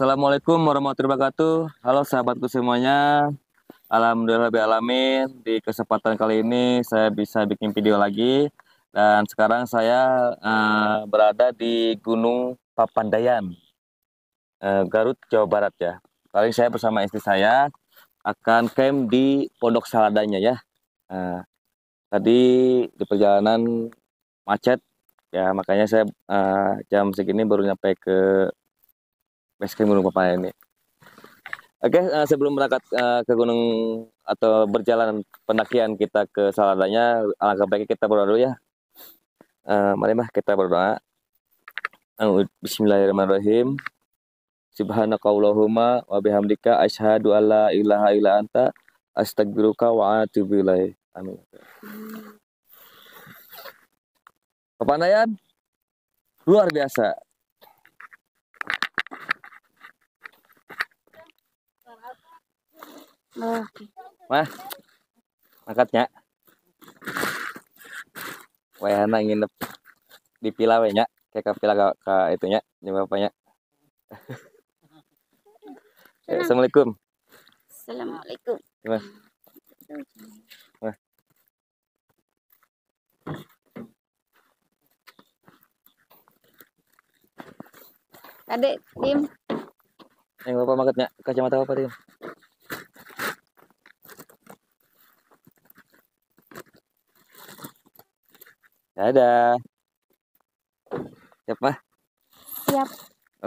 Assalamualaikum warahmatullahi wabarakatuh. Halo sahabatku semuanya. Alhamdulillah alamin. Di kesempatan kali ini saya bisa bikin video lagi. Dan sekarang saya berada di Gunung Papandayan, Garut, Jawa Barat ya. Kali saya bersama istri saya akan camp di Pondok Saladanya ya. Eh, Tadi di perjalanan macet ya, makanya saya jam segini baru nyampe ke base camp Gunung Papandayan ini. Oke, sebelum berangkat ke gunung atau berjalan pendakian kita ke Saladanya, alangkah baiknya kita berdoa dulu ya. Mari kita berdoa. Bismillahirrahmanirrahim. Subhanakallahumma wa bihamdika asyhadu alla ilaha illa anta astaghfiruka wa atubu ilaik. Amin. Papandayan luar biasa. Mah, angkatnya. Wayana nginep di pila we nya, kayak pila ka itunya, nyoba bapaknya. Assalamualaikum. Assalamualaikum. Gimana? Adek, diem. Yang bapak makatnya kacamata apa dia? Dadah. Siap mah? Siap.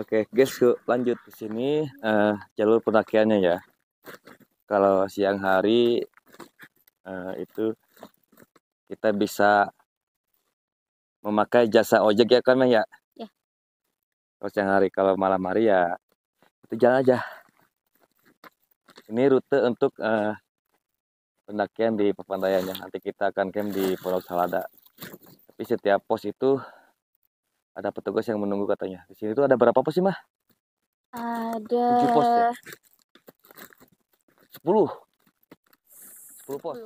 Oke, guys, yuk lanjut ke sini jalur pendakiannya ya. Kalau siang hari itu kita bisa memakai jasa ojek ya kan ya? Ya. Kalau siang hari, kalau malam hari ya itu jalan aja. Ini rute untuk pendakian di Papandayan ya. Nanti kita akan camp di Pondok Salada. Tapi setiap pos itu ada petugas yang menunggu katanya. Di sini tuh ada berapa pos sih mah? Ada 7 pos ya? 10 pos.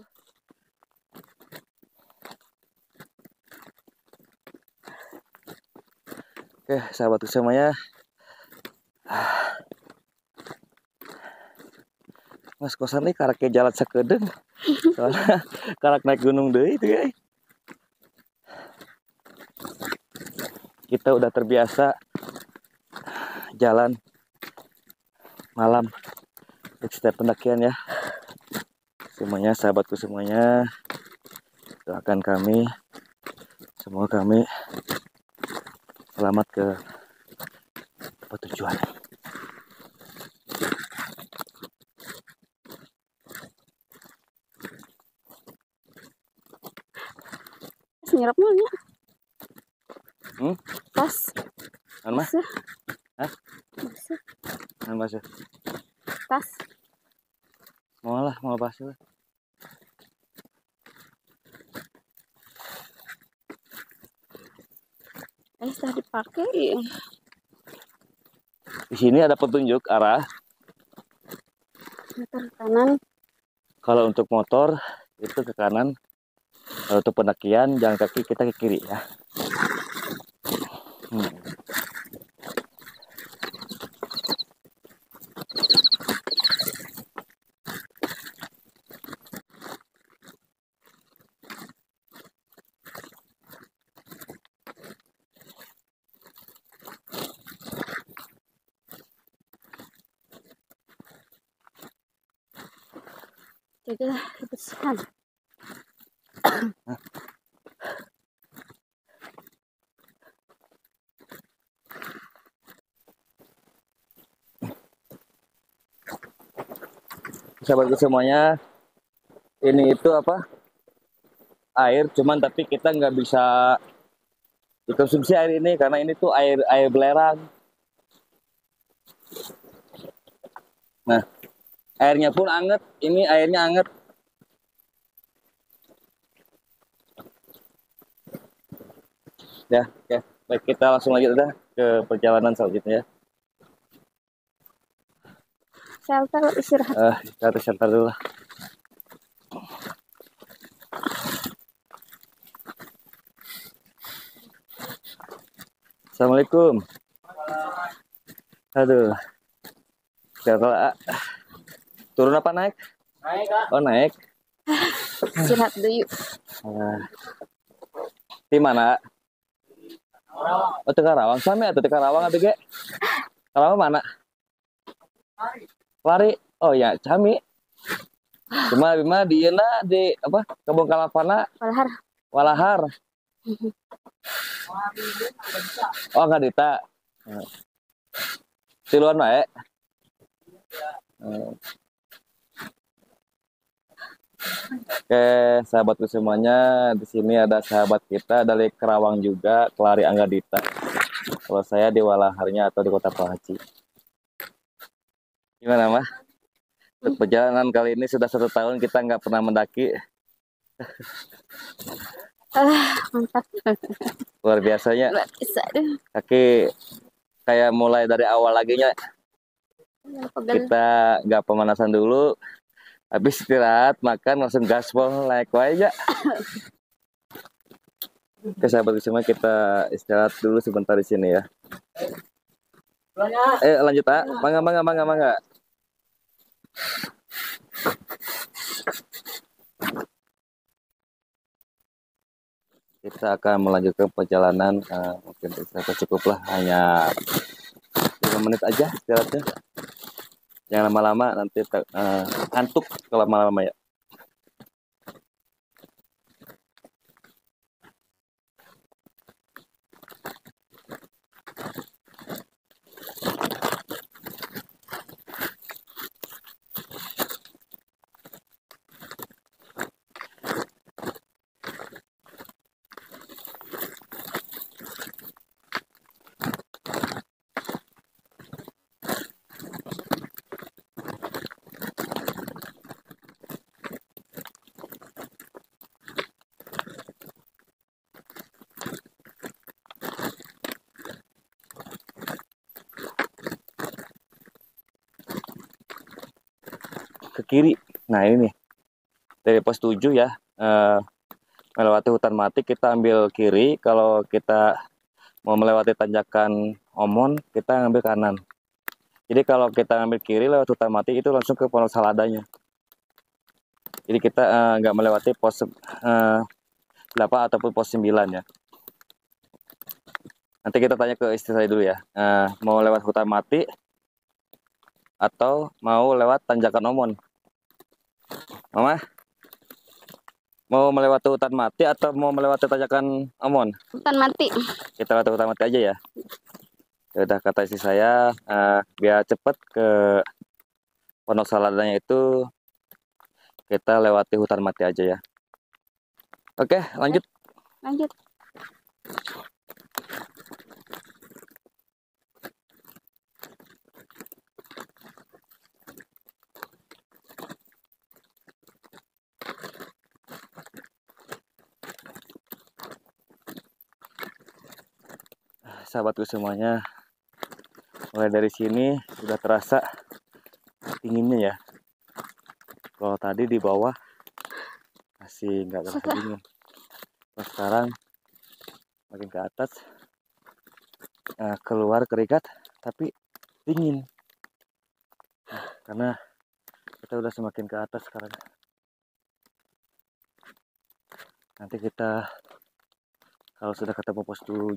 Oke, sahabatku semuanya. Mas kosan nih karaknya jalan sakedeung. Soalnya karak naik gunung deh itu ya. Kita udah terbiasa jalan malam di setiap pendakian ya. Semuanya sahabatku semuanya, doakan kami, semoga kami selamat ke tempat tujuan. nyerapnya nya. Pas. Mana mah? Hah? Bisa. Mana bahasa? Tas. Mau bahasa lah. Sudah dipakai. Di sini ada petunjuk arah. Motor kanan. Kalau untuk motor itu ke kanan. Kalau untuk pendakian jalan kaki kita ke kiri ya. Jadilah kebersihan. Sahabatku semuanya, ini itu apa? Air, cuman tapi kita nggak bisa dikonsumsi air ini karena ini tuh air belerang. Nah, airnya pun anget. Ini airnya anget. Ya, oke. Baik, kita langsung lanjut udah ke perjalanan selanjutnya. Shelter istirahat. Kita shelter dulu lah. Assalamualaikum. Aduh, Setelah turun apa naik? Naik, Kak. Oh, naik. Istirahat dulu. Nah, di mana? Oh, di Karawang. Sama atau di Karawang apa ge? Karawang mana? Lari. Oh ya, Cami. Cuma di Ina di apa? Kebun Kalapana, Walahar. Walahar. Oh, nggak Dita. Siluan wae. Oke, sahabatku semuanya, di sini ada sahabat kita dari Kerawang juga, Kelari Angga Dita. Kalau saya di Walaharnya atau di Kota Pahaci. Gimana, Mah? Untuk perjalanan kali ini sudah 1 tahun kita nggak pernah mendaki. Mantap. Luar biasanya. Luar biasa deh. Kaki kayak mulai dari awal lagi nya. Pegel. Kita nggak pemanasan dulu. Habis istirahat, makan, langsung gaspol, naik aja. Oke, sahabat semua, kita istirahat dulu sebentar di sini ya. Lanjut, ah. Mangga. Kita akan melanjutkan perjalanan. Mungkin istirahat cukuplah, hanya 5 menit aja istirahatnya. Jangan lama-lama, nanti ngantuk kalau lama-lama ya. Ke kiri. Nah, ini nih. Dari pos 7 ya. Melewati hutan mati, kita ambil kiri. Kalau kita mau melewati tanjakan Omon, kita ngambil kanan. Jadi kalau kita ngambil kiri lewat hutan mati, itu langsung ke Pondok Saladanya. Jadi kita nggak melewati pos 8 ataupun pos 9 ya. Nanti kita tanya ke istri saya dulu ya. Mau lewat hutan mati atau mau lewat tanjakan Omon? Mama? Mau melewati hutan mati atau mau melewati tanjakan Omon? Hutan mati. Kita lewat hutan mati aja ya. Ya udah, kata istri saya, biar cepet ke Pondok Saladanya itu kita lewati hutan mati aja ya. Oke, lanjut. Lanjut. Sahabatku semuanya, mulai dari sini sudah terasa dinginnya ya. Kalau tadi di bawah masih nggak terasa dingin. Nah, sekarang makin ke atas, keluar keringat tapi dingin. Karena kita udah semakin ke atas sekarang. Nanti kita kalau sudah ketemu pos 7,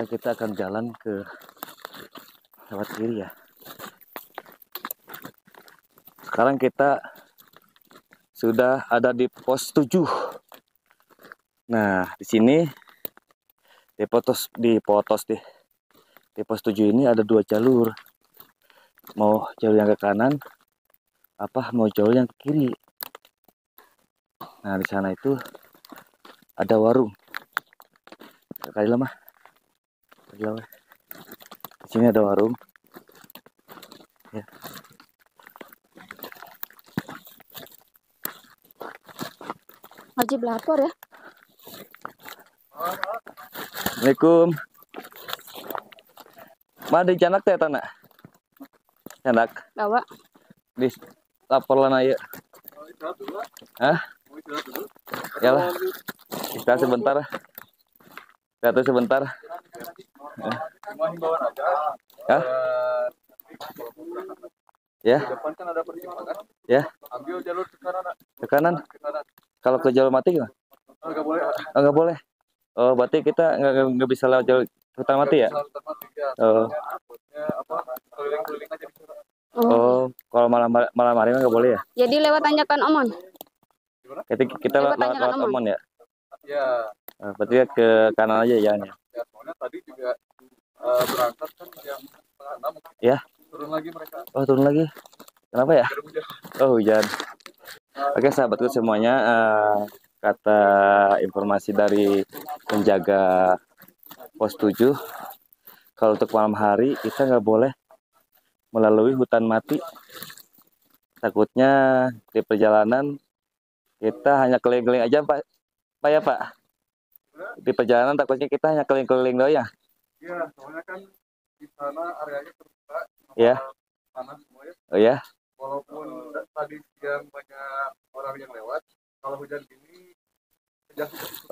kita akan jalan ke lewat kiri ya. Sekarang kita sudah ada di pos 7. Nah, di sini di pos 7 ini ada 2 jalur. Mau jalur yang ke kanan apa mau jalur yang ke kiri. Nah, di sana itu ada warung. Kali lama. Di sini ada warung. Ya. Wajib lapor ya. Assalamualaikum. Mana di Canak teh tanah? Canak. Bawa. Di lapor lah ya. Hah? Yalah. Kita sebentar. Kita sebentar. Hah? Ya, Di depan kan ada persimpangan. ya, Ambil jalur ke kanan. ke kanan. Ke kanan. Kalau ke jalur mati gimana? Nggak boleh. Oh, nggak boleh. Oh, berarti kita nggak bisa lewat jalur hutan mati ya? Bisa hutan mati ya. Oh, Takutnya apa? Keliling-keliling aja di sana. oh, kalau malam malam hari nggak boleh ya? Jadi lewat tanjakan Omon. Kita Lewat lewat tanjakan Omon. Omon ya? Ya. Berarti ke kanan aja jalannya. Ya, soalnya tadi juga berangkat kan jam 5:30. Ya. Turun lagi mereka. Oh, turun lagi. Kenapa ya? Oh, hujan. Oke, sahabatku semuanya, kata informasi dari penjaga pos 7, kalau untuk malam hari kita nggak boleh melalui hutan mati. Takutnya di perjalanan kita hanya keliling-keliling aja, Pak. Pak ya, Pak. Di perjalanan takutnya kita hanya keliling-keliling doang ya. Iya, soalnya kan di sana areanya terbuka. Ya. Tanah semua ya. Oh ya. Walaupun tadi siang banyak orang yang lewat, kalau hujan gini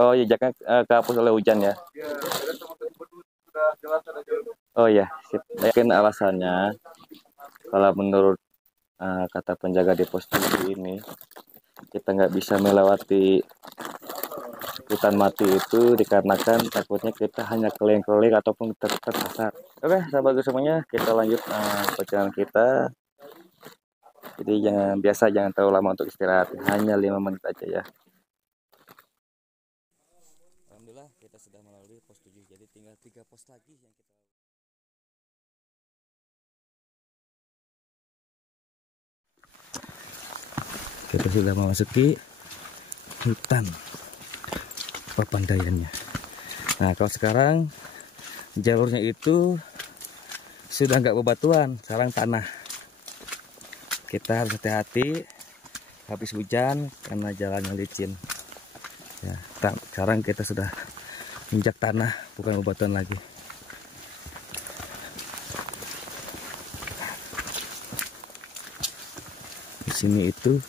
oh iya, jangan kehapus oleh hujan ya. Ya, sama sudah jelas ada jalur. Oh ya, mungkin alasannya kalau menurut kata penjaga di pos 7 ini, kita nggak bisa melewati hutan mati itu dikarenakan takutnya kita hanya keliling-keliling ataupun tersasar. Oke, sahabat semuanya, kita lanjut perjalanan kita. Jadi jangan terlalu lama untuk istirahat, hanya 5 menit aja ya. Alhamdulillah kita sudah melalui pos 7, jadi tinggal 3 pos lagi yang kita sudah memasuki hutan Papandayannya. Nah, kalau sekarang jalurnya itu sudah nggak bebatuan, sekarang tanah. Kita harus hati-hati habis hujan karena jalannya licin. Ya, sekarang kita sudah injak tanah, bukan bebatuan lagi. Di sini itu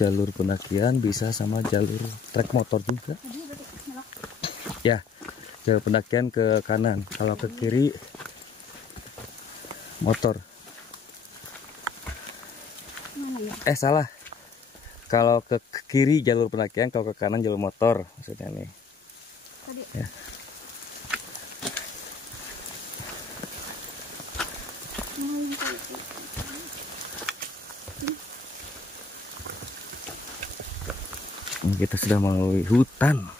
jalur pendakian bisa sama jalur trek motor juga. Ya, jalur pendakian ke kanan, kalau ke kiri motor. Salah. Kalau ke kiri jalur pendakian, kalau ke kanan jalur motor maksudnya nih. Ya. Kita sudah melalui hutan.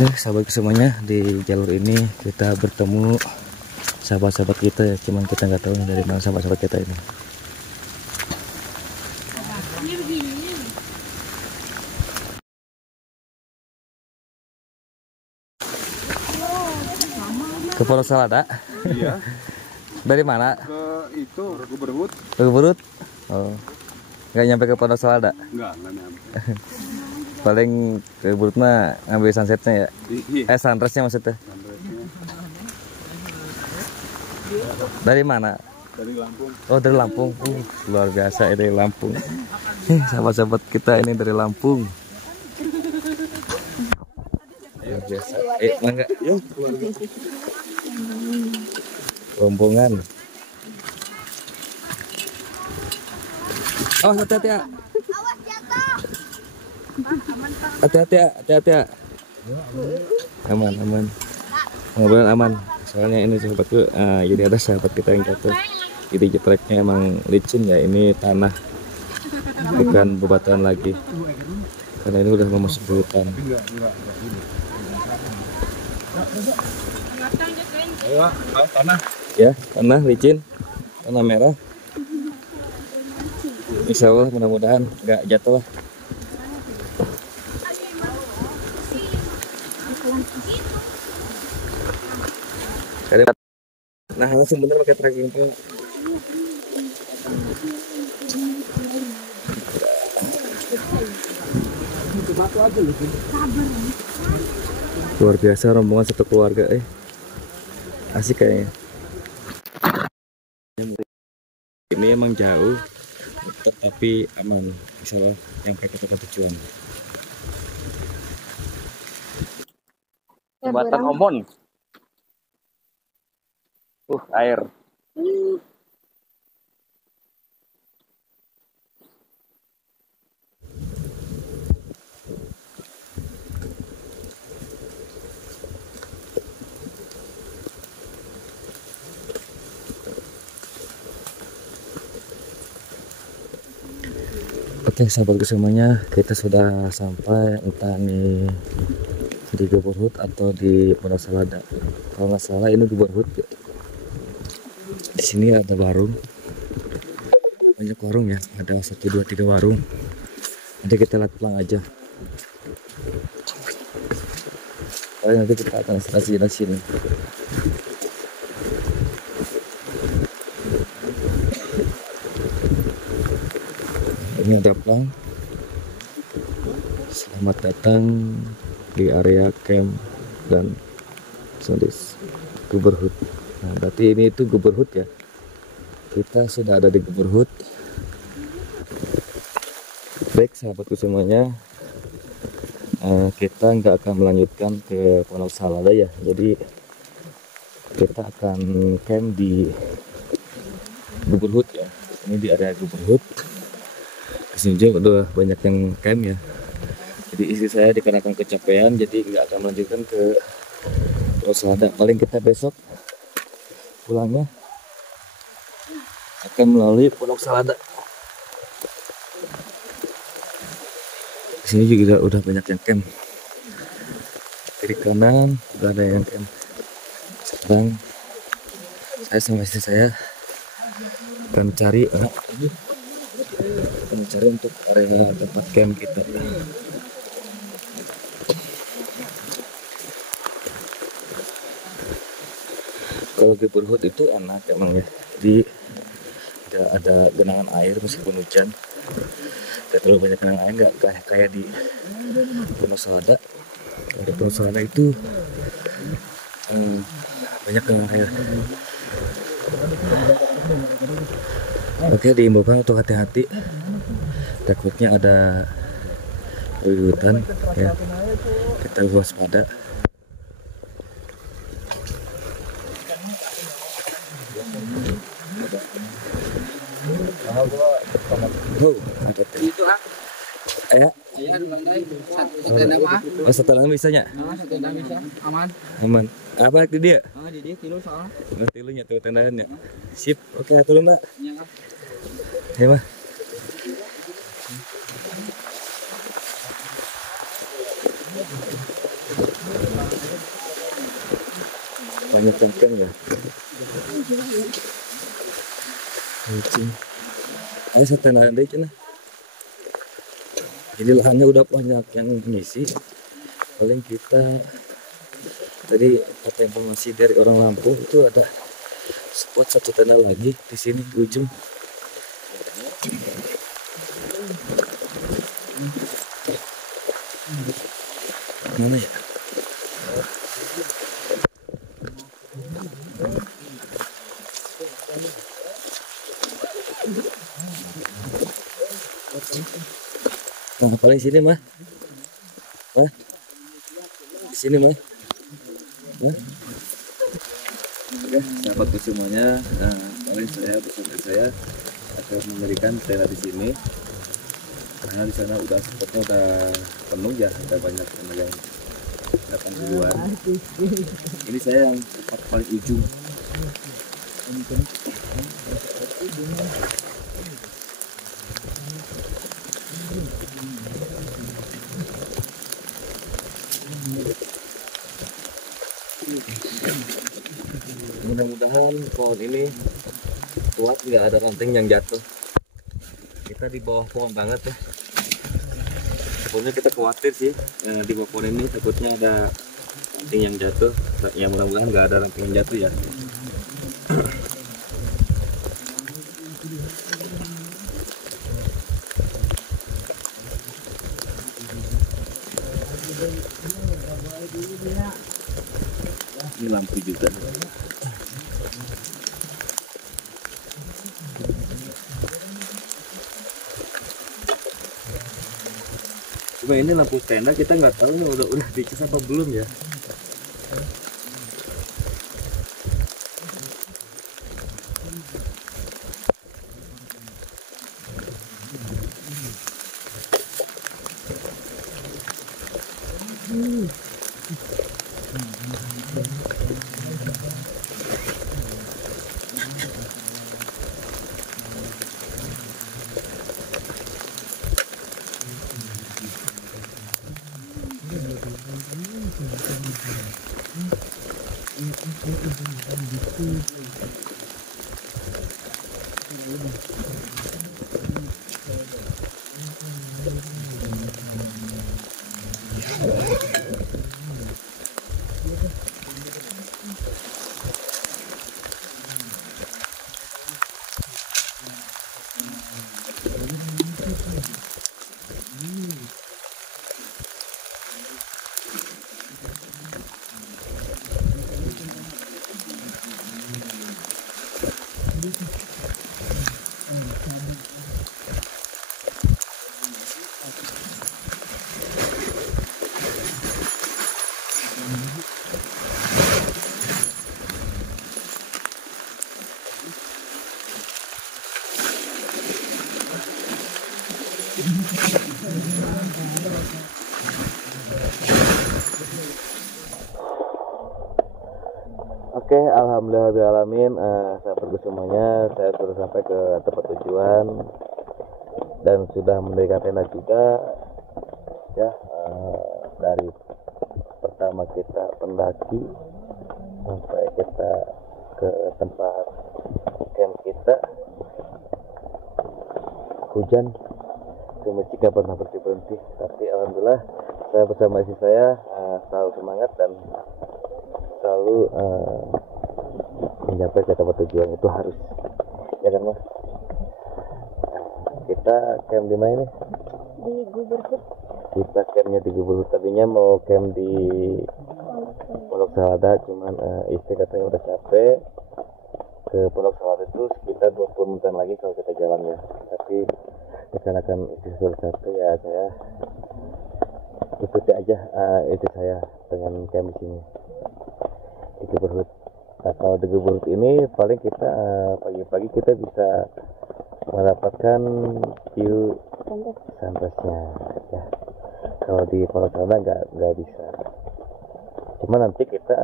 Oke, sahabat semuanya, di jalur ini kita bertemu sahabat-sahabat kita ya, cuman kita nggak tahu dari mana sahabat-sahabat kita ini. Ke Pondok Salada? Iya. Dari mana? Ke itu Guberut. Ke Guberut? Oh, nggak nyampe ke Pondok Salada? Enggak nyampe. Paling ke Guberut mah ngambil sunsetnya ya? Iya. Sunrise-nya maksudnya. Dari mana? Dari Lampung. Oh, dari Lampung. Luar biasa ya, dari Lampung. Sahabat-sahabat kita ini dari Lampung. Luar biasa. Mangga. Ya, Rombongan. Oh, hati-hati ya. Hati-hati ya. Aman. Ngobrol aman. Soalnya ini sahabatku, jadi ada sahabat kita yang jatuh. Jadi jetreknya emang licin ya, ini tanah, bukan bebatuan lagi. Karena ini udah memasuki hutan. Tanah. Ya, tanah licin, tanah merah. Insya Allah mudah-mudahan nggak jatuh lah. Nah, langsung bener pakai trekking Pak. Luar biasa rombongan satu keluarga, asik kayaknya. Ini emang jauh, tetapi aman, misalnya yang ke tempat tujuan. Jembatan Omon. Air. Oke, sahabatku semuanya, kita sudah sampai entah ini di Geberhut atau di Wonosalada. Kalau nggak salah ini Geberhut ya. Di sini ada warung, banyak warung ya, ada 1, 2, 3 warung. Nanti kita lihat pulang aja. Nanti kita akan istirahat di sini. Ini ada plang. Selamat datang di area camp dan Sodis Geberhut. Nah, berarti ini itu Geberhut ya. Kita sudah ada di Geberhut. Baik sahabatku semuanya, kita nggak akan melanjutkan ke Wonosalada ya. Jadi kita akan camp di Geberhut ya. Ini di area Geberhut. Disini juga udah banyak yang camp ya. Jadi istri saya dikarenakan kecapean, jadi nggak akan melanjutkan ke Wonosalada. Paling kita besok pulangnya akan melalui Wonosalada. Di sini juga udah banyak yang camp. Kiri kanan udah ada yang camp. Sekarang saya sama istri saya akan cari untuk area tempat camp kita. Kalau di Geberhut itu enak emang ya, jadi nggak ada genangan air meskipun hujan, nggak terlalu banyak genangan air, nggak kayak di Wonosalada. Di Wonosalada itu banyak genangan air. Oke, diimbaukan untuk hati-hati, takutnya ada hutan ya, kita waspada. Ada itu ya. Oh, setelah bisanya. Bisa aman. Aman. Apa di dia? Di dia tilu soalnya. Tilunya tuh tendangannya. Sip. Oke, atur Mbak. Ya, Mah. Banyak cangkang ya. Kucing. Ayo setendangan deh cina. Jadi lahannya udah banyak yang ngisi. Paling kita tadi kata informasi dari orang Lampung itu ada spot 1 tenda lagi di sini di ujung. Mana ya? Nah, paling sini mah, di sini mah, Oke, sahabatku semuanya, paling saya bersama saya akan memberikan tenda di sini, karena di sana udah spotnya udah penuh ya, ada banyak yang datang duluan. Ini saya yang tempat paling ujung. Mudah-mudahan pohon ini kuat, nggak ada ranting yang jatuh. Kita di bawah pohon banget ya. Pokoknya kita khawatir sih di bawah pohon ini takutnya ada ranting yang jatuh. Ya mudah-mudahan nggak ada ranting yang jatuh ya. Ini lampu juga. Cuma ini lampu tenda kita nggak tahu nih udah dicas apa belum ya. Oke, alhamdulillahirobbilalamin, sahabatku semuanya, saya sudah sampai ke tempat tujuan dan sudah mendirikan tenda juga. Ya, dari pertama kita pendaki sampai kita ke tempat camp kita, hujan semesti gak pernah berhenti, tapi alhamdulillah saya bersama istri saya selalu semangat dan selalu mencapai ke tempat tujuan. Itu harus, ya kan Mas? Kita camp di mana nih? Di Guberhut. Kita campnya di Guberhut. Tadinya mau camp di Pondok Salada, cuman istri katanya udah capek. Ke Pondok Salada itu sekitar 20 menitan lagi kalau kita jalan ya. Tapi dikarenakan istri sudah capek ya, saya ikuti aja itu saya dengan camp di sini di Guberhut. Nah, kalau di Guberhut ini paling kita pagi-pagi kita bisa mendapatkan view sunrise-nya ya. Kalau di Pondok Salada nggak bisa. Cuma nanti kita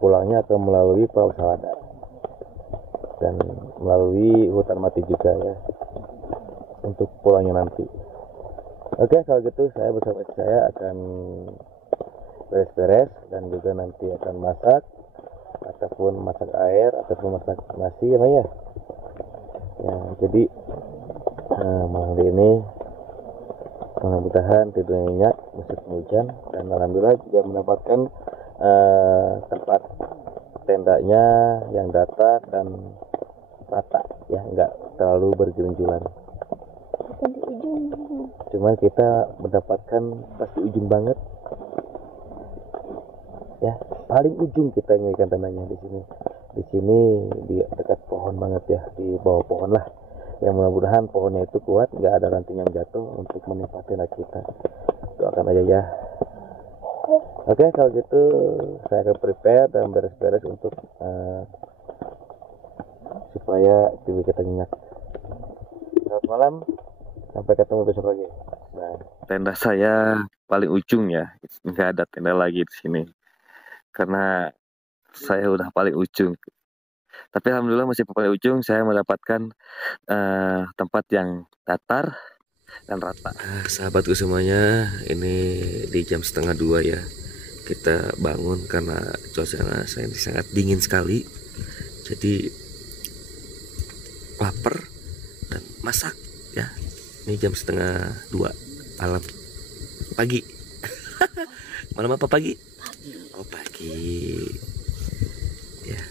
pulangnya akan melalui Pondok Salada dan melalui hutan mati juga ya untuk pulangnya nanti. Oke, kalau gitu saya bersama istri saya akan beres-beres dan juga nanti akan masak ataupun masak air ataupun masak nasi ya Maya. Ya, jadi malam hari ini mudah-mudahan tidurnya nyenyak meskipun hujan, dan alhamdulillah juga mendapatkan tempat tendanya yang datar dan rata ya, nggak terlalu bergerunjulan. Di ujung. Cuman kita mendapatkan pasti ujung banget ya, paling ujung kita ngelikan tandanya di sini. Di sini di dekat pohon banget ya, di bawah pohon lah. Yang mudah-mudahan pohonnya itu kuat, nggak ada ranting yang jatuh untuk menimpa tenda kita. Doakan aja ya. Oke, kalau gitu saya akan prepare dan beres-beres untuk supaya tidur kita nyenyak. Selamat malam, sampai ketemu besok lagi. Bye. Tenda saya paling ujung ya, nggak ada tenda lagi di sini karena saya udah paling ujung. Tapi alhamdulillah masih paling ujung saya mendapatkan tempat yang datar dan rata. Sahabatku semuanya, ini di jam 1:30 ya. Kita bangun karena cuaca sangat dingin sekali. Jadi lapar dan masak ya. Ini jam 1:30 malam. Pagi. Malam apa pagi? Oh, pagi. Ya.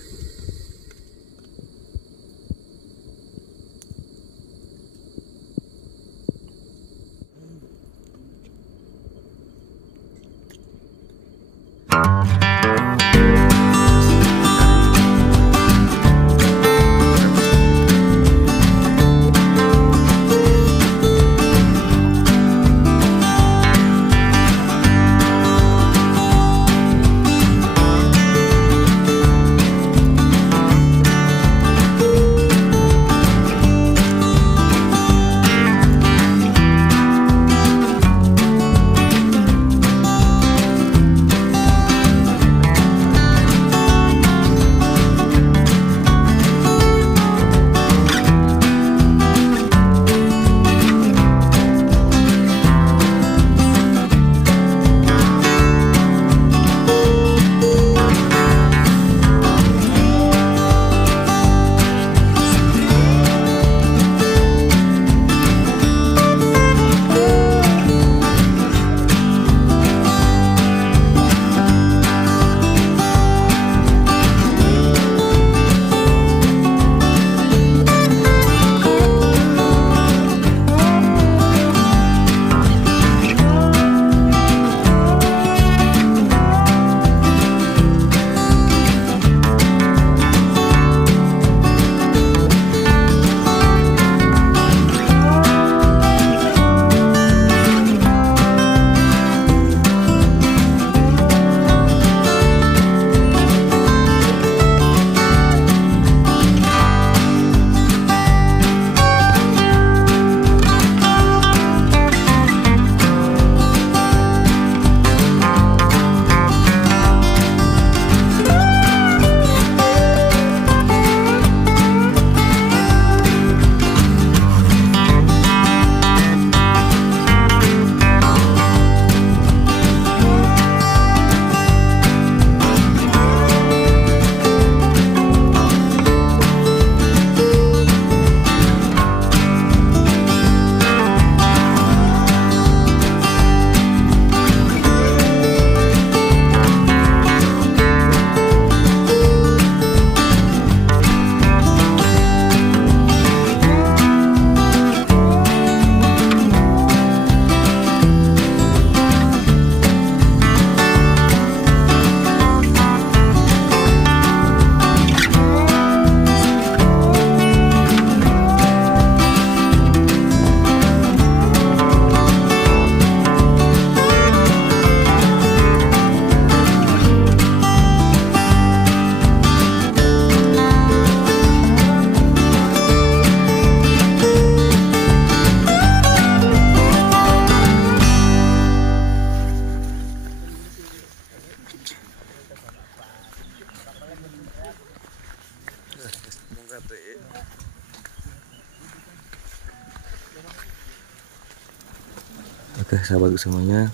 Oke sahabatku semuanya,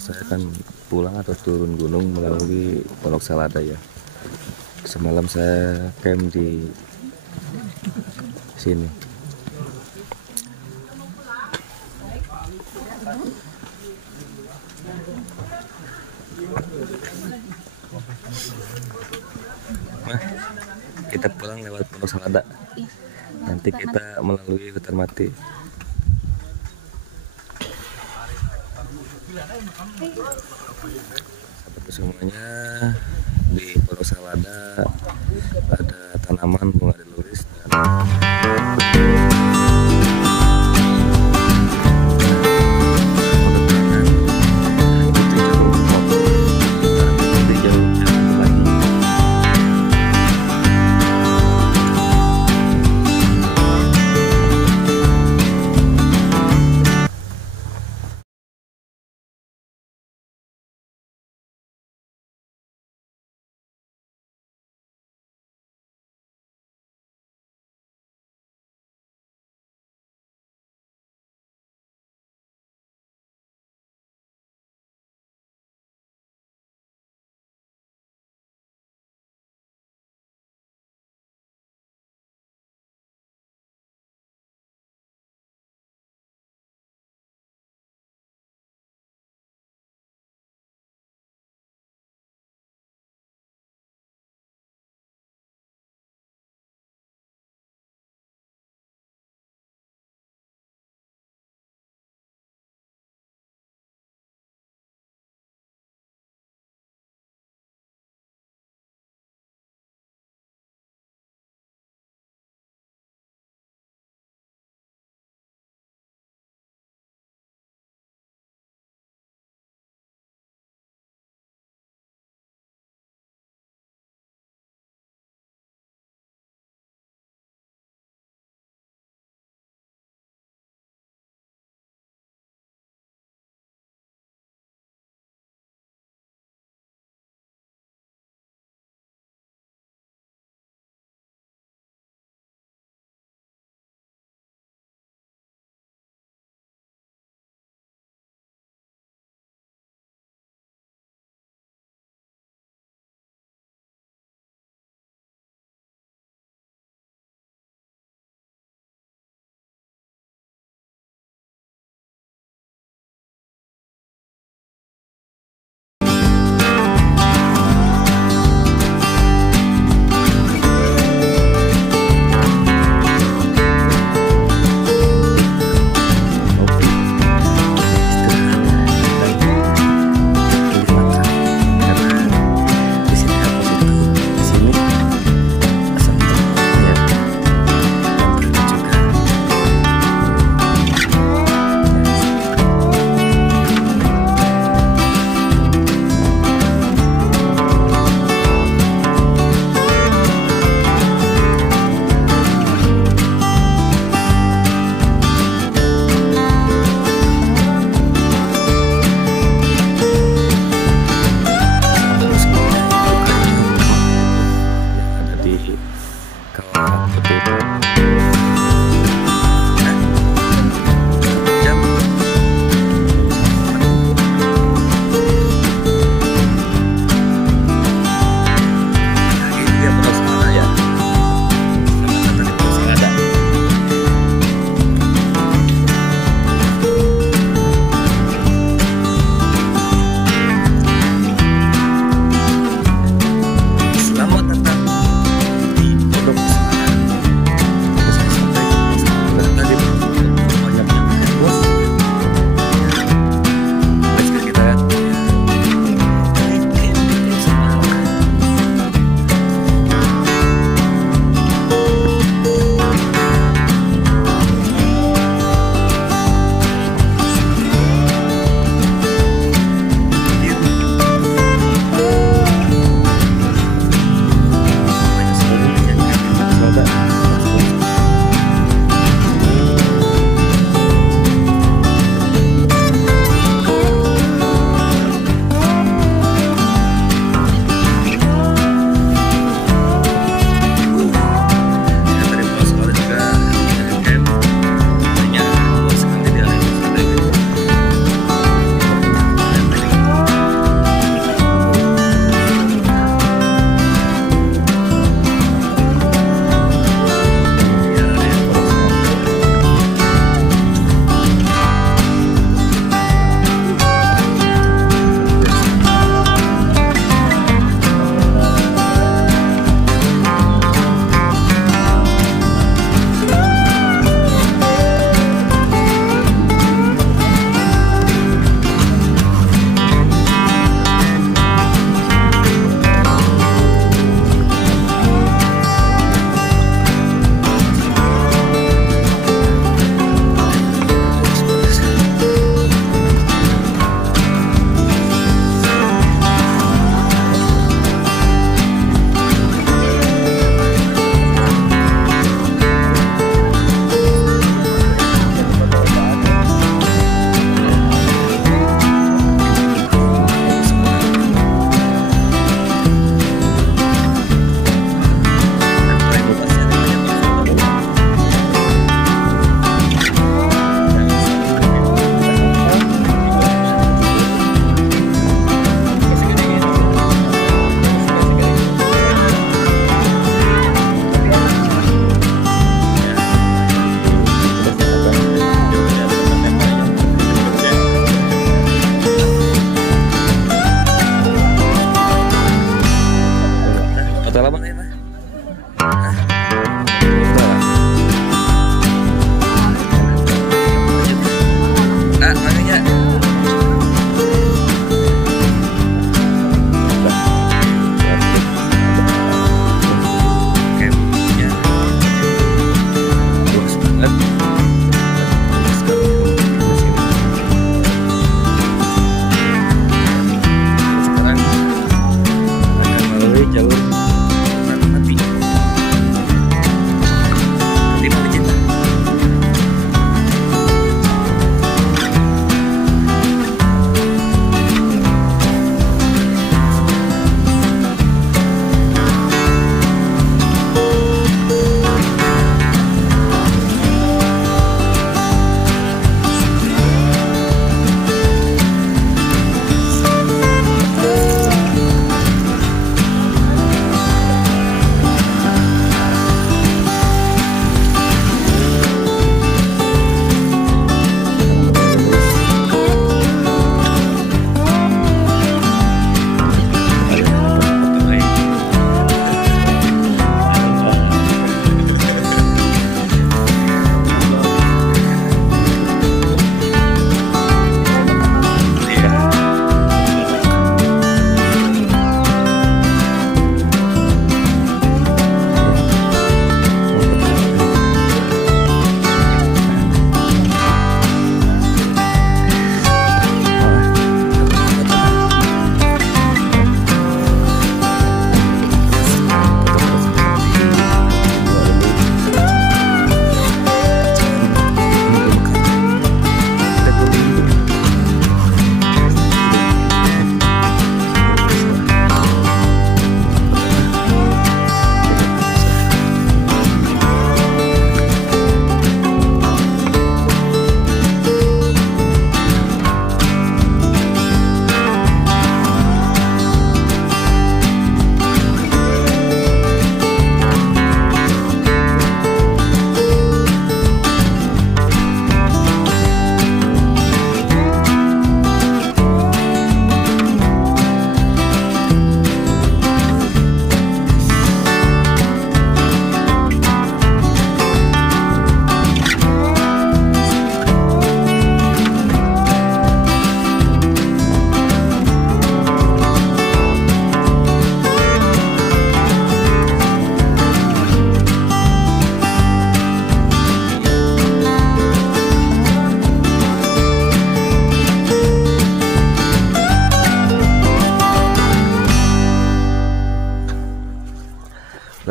saya akan pulang atau turun gunung melalui Pondok Salada ya. Semalam saya camp di sini. Nah, kita pulang lewat Pondok Salada. Nanti kita melalui hutan mati. Sahabatku semuanya, di Pondok Salada ada tanaman bunga deluris dan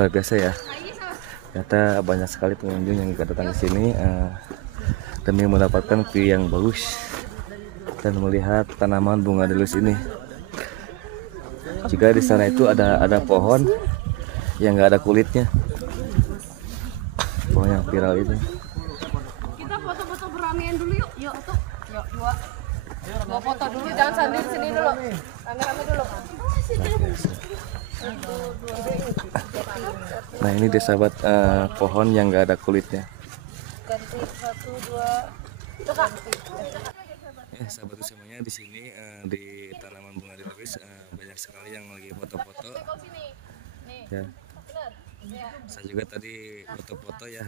luar biasa ya. Ternyata banyak sekali pengunjung yang datang ke sini demi mendapatkan view yang bagus dan melihat tanaman bunga delus ini. Juga di sana itu ada pohon yang nggak ada kulitnya, pohon yang viral itu. Kita foto-foto beramian dulu yuk. Yuk, dua. Mau foto dulu, jangan sambil sini dulu. Rame-rame dulu. Nah ini deh sahabat, pohon yang nggak ada kulitnya. Ganti 1, 2. Itu Kak. Ya sahabat semuanya, di sini di tanaman bunga delus banyak sekali yang lagi foto-foto. Ya. Saya juga tadi foto-foto ya.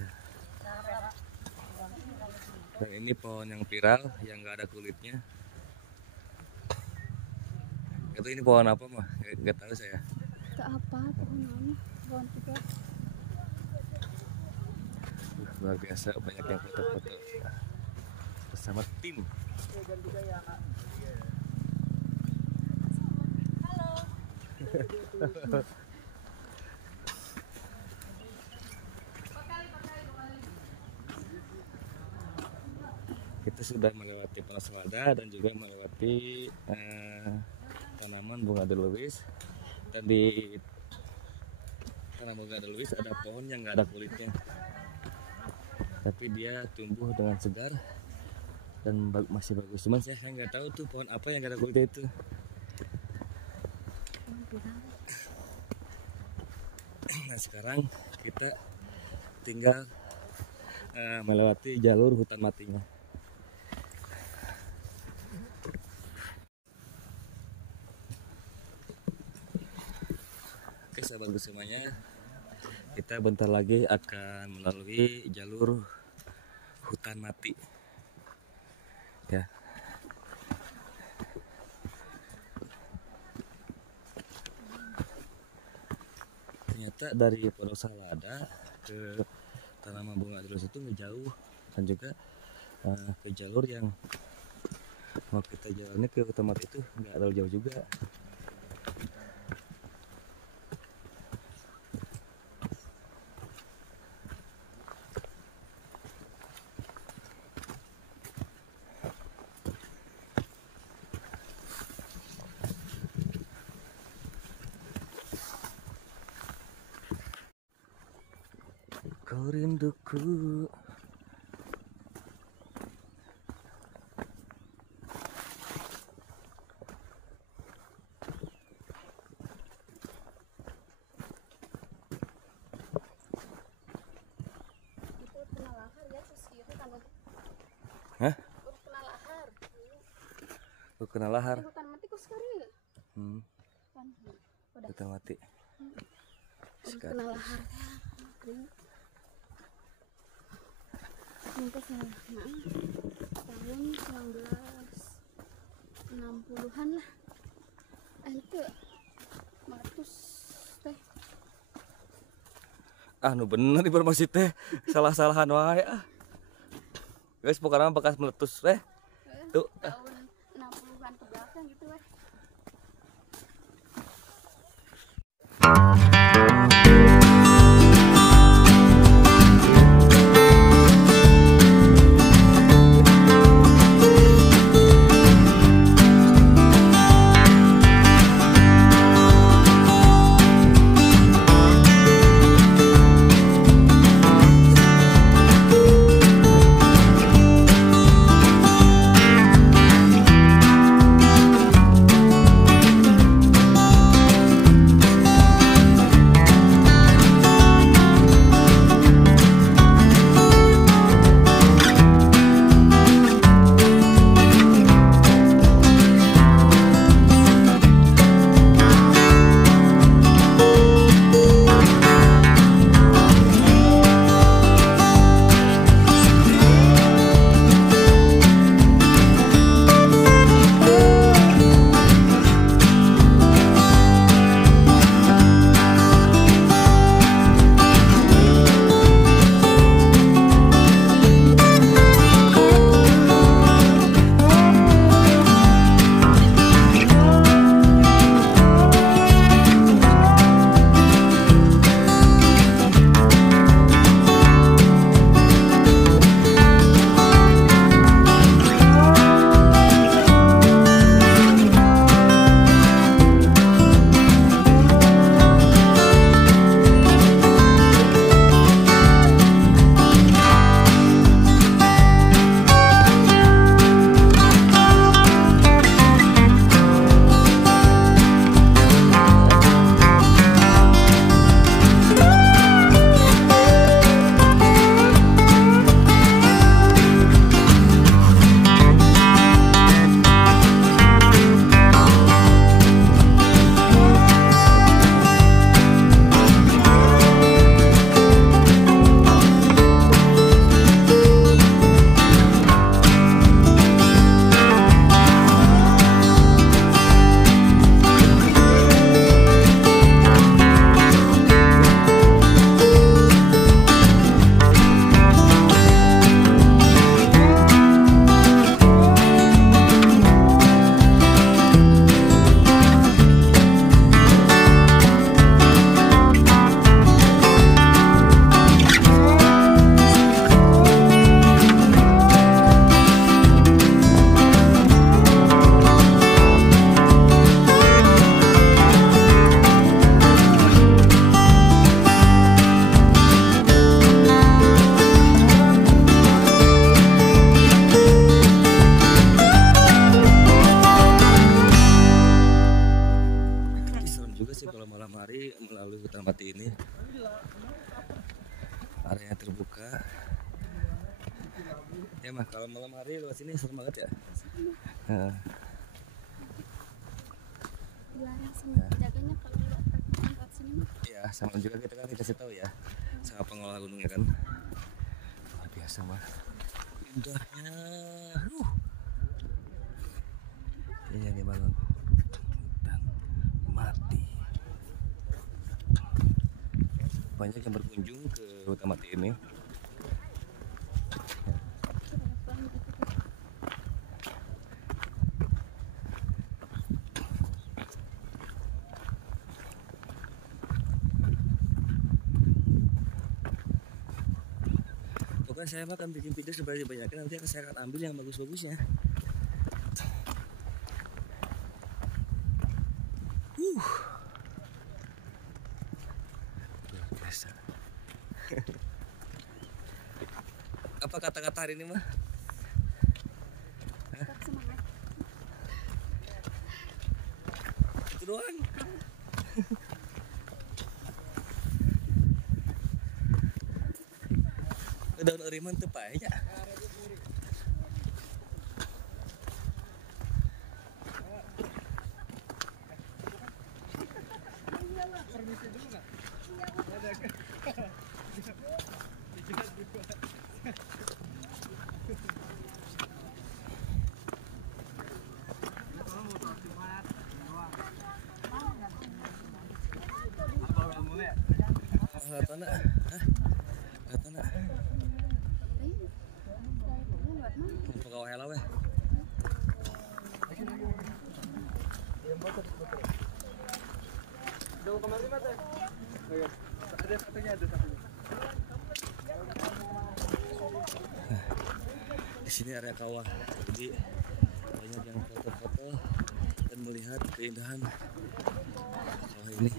Dan ini pohon yang viral yang nggak ada kulitnya. Itu ini pohon apa mah? Nggak tahu saya. Ke apa pohon nama? Pohon juga. Luar biasa banyak yang foto-foto bersama tim. Kita sudah melewati Panas Lada dan juga melewati tanaman bunga delus, dan di tanaman bunga delus ada pohon yang nggak ada kulitnya, tapi dia tumbuh dengan segar dan masih bagus. Cuman saya nggak tahu tuh pohon apa yang nggak ada kulitnya itu. Nah sekarang kita tinggal melewati jalur hutan matinya. Oke sahabat semuanya, kita bentar lagi akan melalui jalur hutan mati ya. Ternyata dari Panas Lada ke tanaman bunga delus itu nggak jauh, dan juga ke jalur yang mau kita jalani ke hutan mati itu nggak terlalu jauh juga. Kau rinduku. Hah? Kena lahar. Hutan mati kok sekali. Hutan mati. Kena lahar. Mungkin tahun 1960-an lah. Itu 100 teh. Nu bener informasi teh, salah-salahan wae ah. Guys, pokoknya bekas meletus teh. Tuh. Tahun 60-an ke belakang gitu weh. Nah, kalau malam hari lewat sini serem banget ya. Nah, Dilarang sama penjaganya kalau lewat tempat sini mah. ya sama juga kita kan dikasih tahu ya sama pengelola gunungnya kan. Luar biasa mah. Indahnya. Ini yang dibangun hutan mati. Banyak yang berkunjung ke hutan mati ini. Pokoknya saya akan bikin video sebanyak-banyaknya, nanti saya akan ambil yang bagus-bagusnya. Luar biasa. Apa kata-kata hari ini mah? Tetap semangat. Itu doang. Daun eriman teu pae nya. Latona, hah? Latona. Pagawa hela weh. Di sini area kawah, jadi banyak yang foto-foto dan melihat keindahan kawah ini.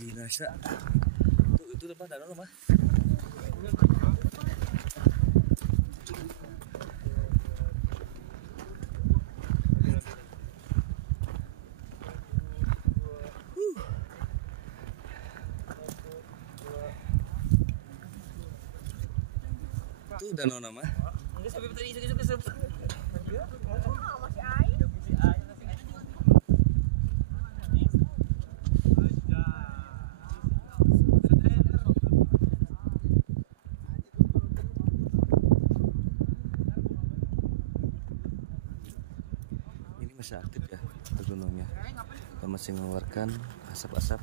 Binasa. Itu tempat danau mah. Itu danau nama. Enggak sampai tadi isuk-isuk. Masih air. Masih aktif ya gunungnya dan masih mengeluarkan asap-asap.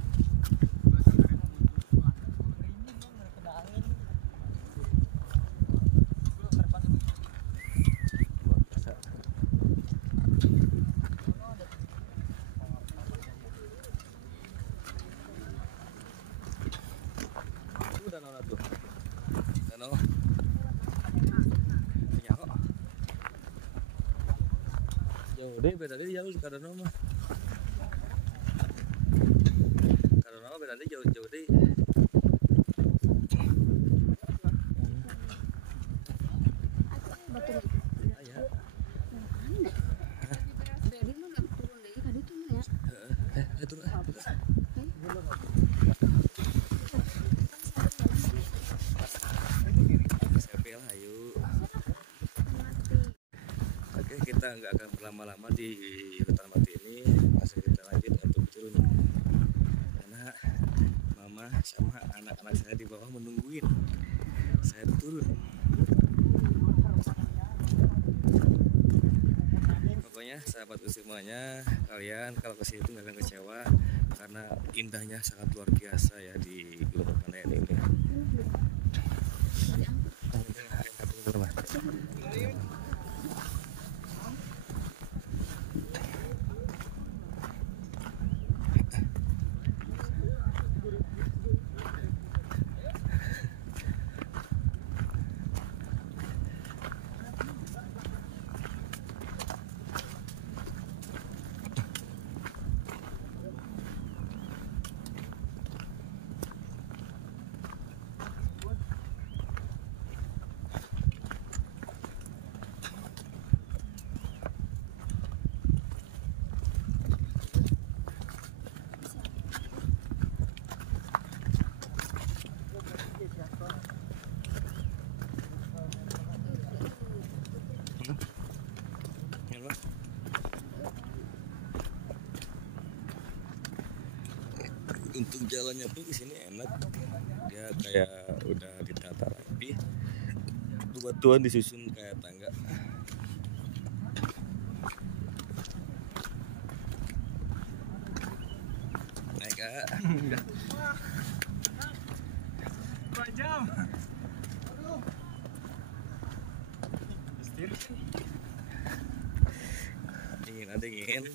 Itu danau tuh, danau nyaho. Jauh deh, beda deh jauh ke danau mah. Ke danau beda deh jauh deh. Aya. Jadi lu nggak turun deh, tadi tuh ya. Turun. Saya ayo. Oke, kita nggak akan berlama-lama di hutan mati ini, masih kita lanjut untuk turun karena mama sama anak-anak saya di bawah menungguin saya turun. Pokoknya sahabatku semuanya, kalian kalau kesini tuh nggak akan kecewa karena indahnya sangat luar biasa ya di Gunung Panen ini. Untuk jalannya pun di sini enak, dia kayak udah ditata rapi, batuan disusun kayak tangga. Naik Kak. 2 jam. Dingin.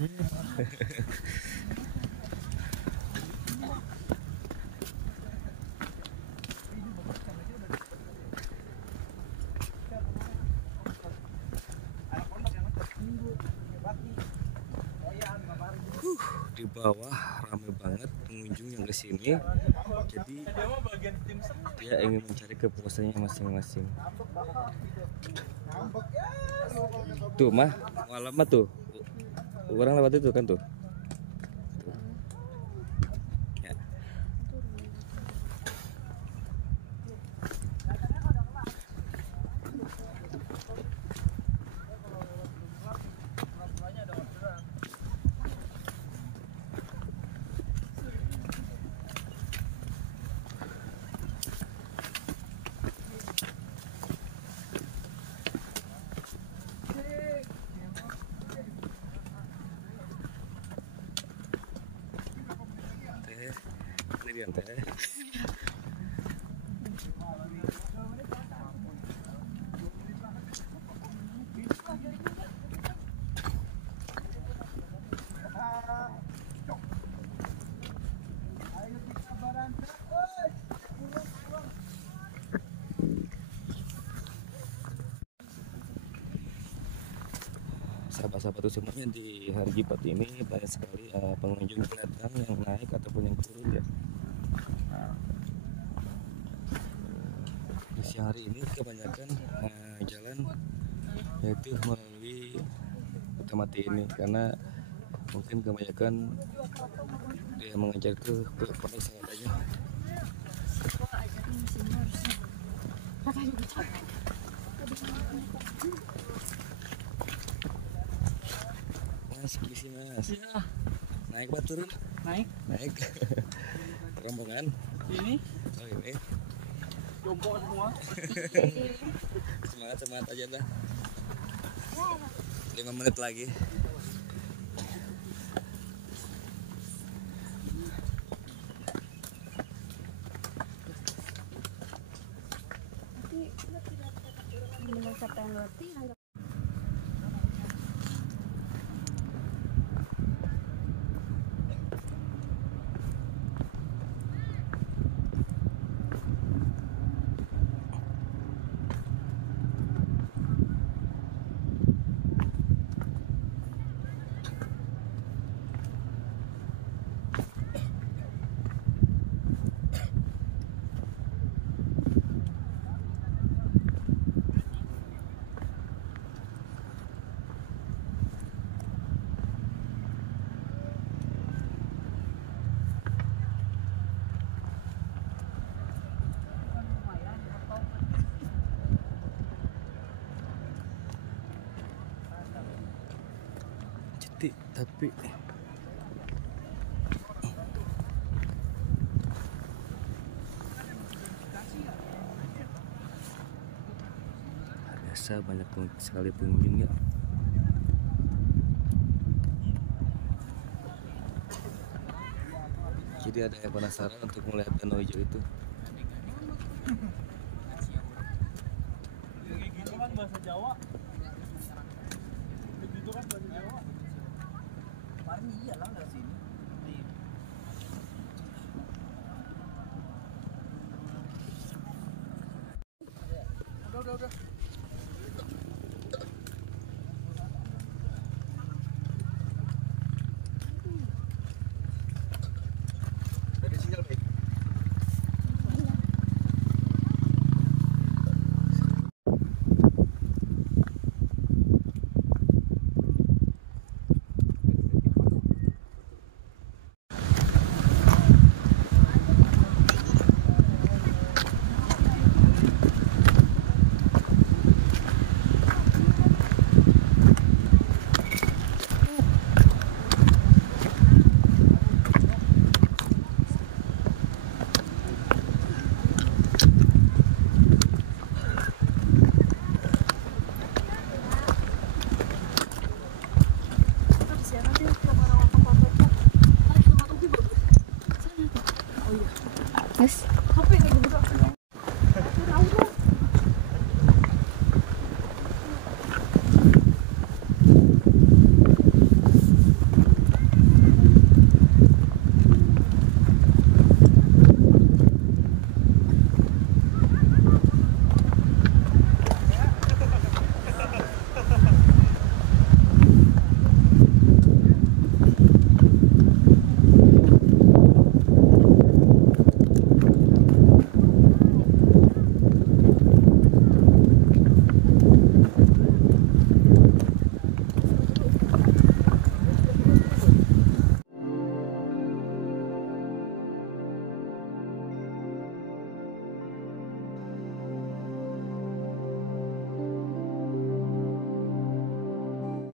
Di bawah ramai banget pengunjung yang kesini, jadi dia ingin mencari kepuasannya masing-masing. Tuh mah malam mah tuh orang lewat itu kan tuh. Ya. Ini dia teh. Sahabat-sahabat tuh sebenarnya di hari Jumat ini banyak sekali pengunjung datang yang naik ataupun yang turun ya. Di siang hari ini kebanyakan jalan yaitu melalui utama ini karena mungkin kebanyakan dia mengejar ke pondok sangat aja. Mas, polisi mas. Ya, Naik apa turun? naik. Naik. Rombongan. Ini Oh ini. jompo semua. Semangat aja dah. 5 menit lagi. Dengan siapa yang ngerti anggap Tapi biasa banyak sekali pengunjung ya. Jadi ada yang penasaran untuk melihat danau hijau itu. Kayak gitu kan bahasa Jawa.